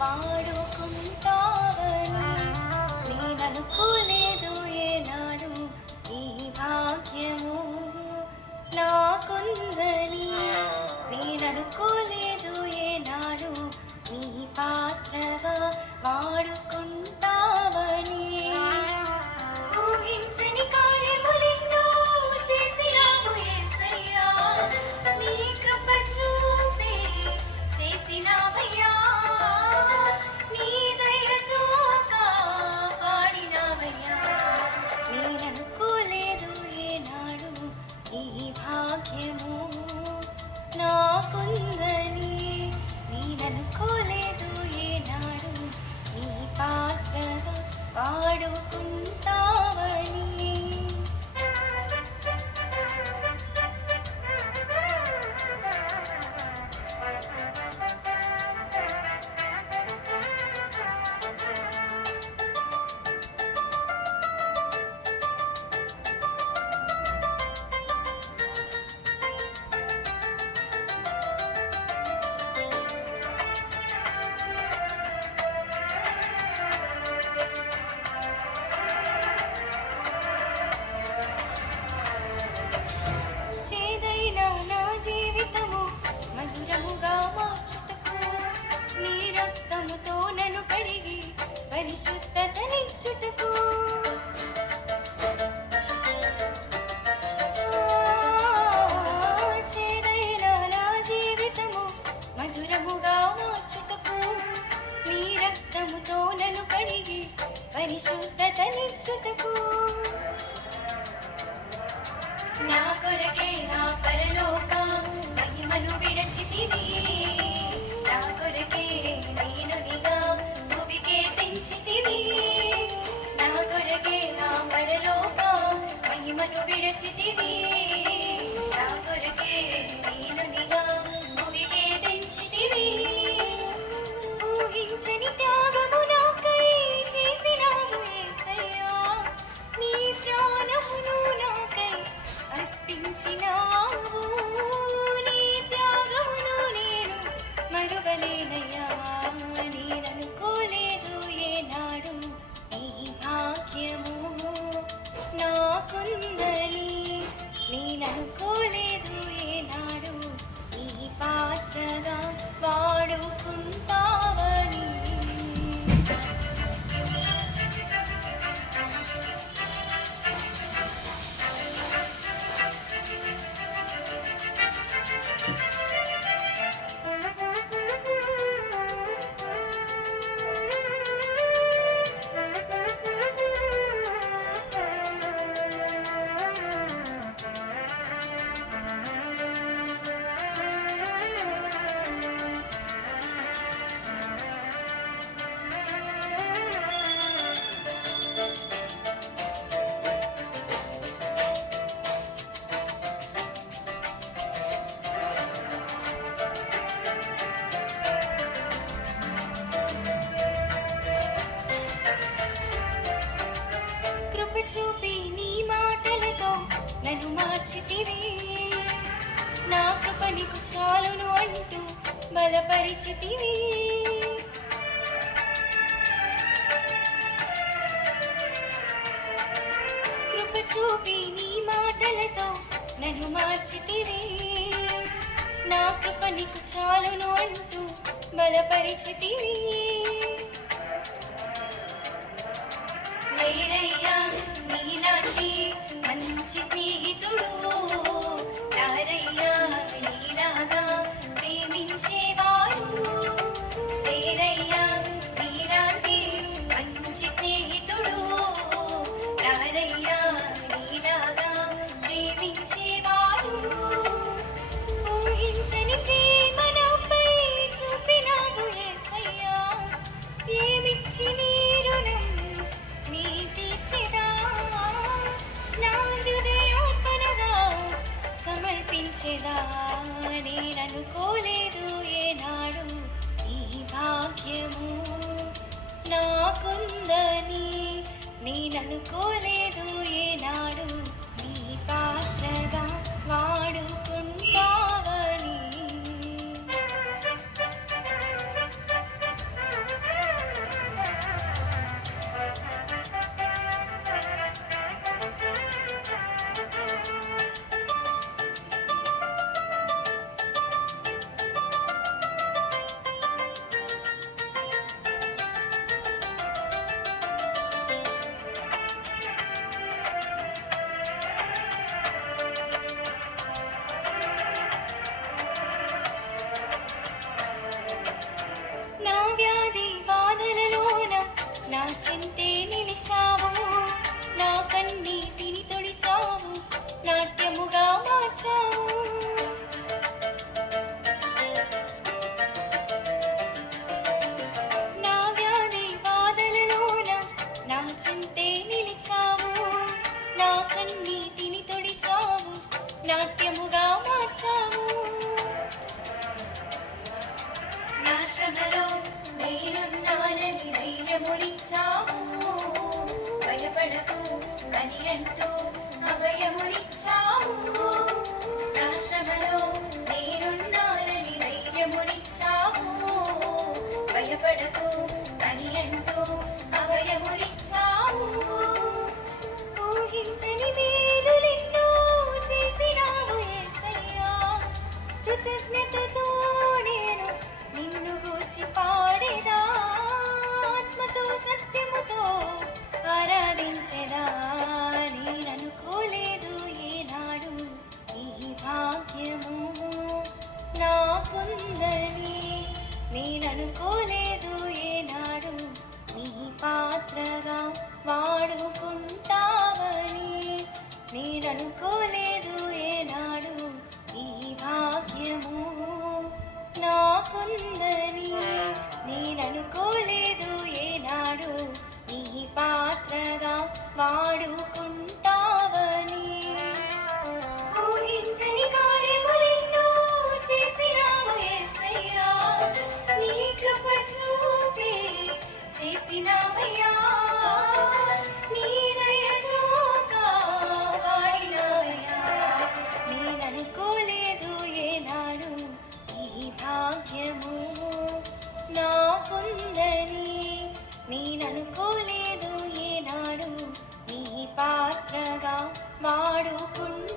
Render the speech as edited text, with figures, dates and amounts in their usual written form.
వాడుకుంటావని నేననుకోలేదు ఏనాడు ఈ భాగ్యము నాకుందని నేననుకోలేదు ఏనాడు నీ పాత్రగా వాడుకుంటావని ఊహించని కార్యములెన్నో చేసినావు యేసయ్యా నీ కృప చూపే చేసినావయ్యా నీ దయతో కాపాడినావయ్యా నేననుకోలేదు ఏనాడు ఈ భాగ్యము నాకుందని నేననుకోలేదు ఏనాడు నీ పాత్రగా వాడుకుంటావని జీవితము మధురముగా మార్చుటకు నీ రక్తముతో నన్ను కడిగి పరిశుద్ధతనిచ్చుటకు చేదైన నా జీవితము మధురముగా మార్చుటకు నీ రక్తముతో నన్ను కడిగి పరిశుద్ధతనిచ్చుటకు నా కొరకే నా పరలోక మహిమను విడచితివి నా కొరకే నేనునిగా భువికే తెంచితివి నా కొరకే నా పరలోక మహిమను విడచితివి నా కొరకే నేనునిగా భువికే తెంచితివి ఊహించని త్యాగము నాకై చేసినావు యేసయ్యా నీ ప్రాణమును నాకై అర్పించినావు నీ త్యాగమును నేను మరువలేనయ్యా నేననుకోలేదు ఏనాడు ఈ భాగ్యము నాకుందని నేననుకోలేదు ఏనాడు ఈ పాత్రగా వాడుకుంటావని చూపి నీ మాటలతో నన్ను మార్చితివి నా కృప నీకు చాలును అంటూ బలపరిచితివి కృప చూపి నీ మాటలతో నన్ను మార్చితివి నా కృప నీకు చాలును అంటూ బలపరిచితివి లేరయ్యా నీలాంటి మంచి స్నేహితుడు రారయ్యా నీలాగా ప్రేమించేవారు లేరయ్యా నీలాంటి మంచి స్నేహితుడు రారయ్యా నీలాగా ప్రేమించేవారు ఊహించని ప్రేమ నాపై చూపినావు యేసయ్యా ఏమిచ్చి నీ రుణం నీ తీర్చిదా నా హృదయార్పణగా సమర్పించేదా నేననుకోలేదు ఏనాడు ఈ భాగ్యము నాకుందని నేననుకోలేదు ఏనాడు నీ పాత్రగా వాడుకుంటావని నాట్యముగా మార్చావు. నా వ్యాధి బాధలలోన నా చింతే నిలిచావు. నా కన్నీటిని తొడిచావు, నాట్యముగా మార్చావు. నా శ్రమలో నేనున్నానని ధైర్యమునిచ్చావు. భయపడకు అని అంటూ అభయమునిచ్చావు. నా శ్రమలో నేనున్నానని ధైర్యమునిచ్చావు. భయపడకు అని అంటూ అభయమునిచ్చావు. ఊహించని మేలులెన్నో చేసినావు యేసయ్యా. కృతజ్ఞతతో నేను నిన్ను గూర్చి పాడేదా. ఆత్మతో సత్యముతో ఆరాధించెదా. నేననుకోలేదు ఏనాడు ఈ భాగ్యము నాకుందని. నేననుకోలేదు ఏనాడు నీ పాత్రగా వాడుకుంటావని. నేననుకోలేదు ఏనాడు ఈ భాగ్యము నాకుందని. నేననుకోలేదు ఏనాడు నీ పాత్రగా వాడుకుంటావని. ఊహించని కార్యములెన్నో చేసినావు యేసయ్యా. నీ కృప చూపి చేసినావయ్యా. నీ దయతో కాపాడినావయ్యా. నేననుకోలేదు ఏనాడు ఈ భాగ్యము నాకుందని. నేననుకోలేదు ఏనాడు నీ పాత్రగా వాడుకుంటావని.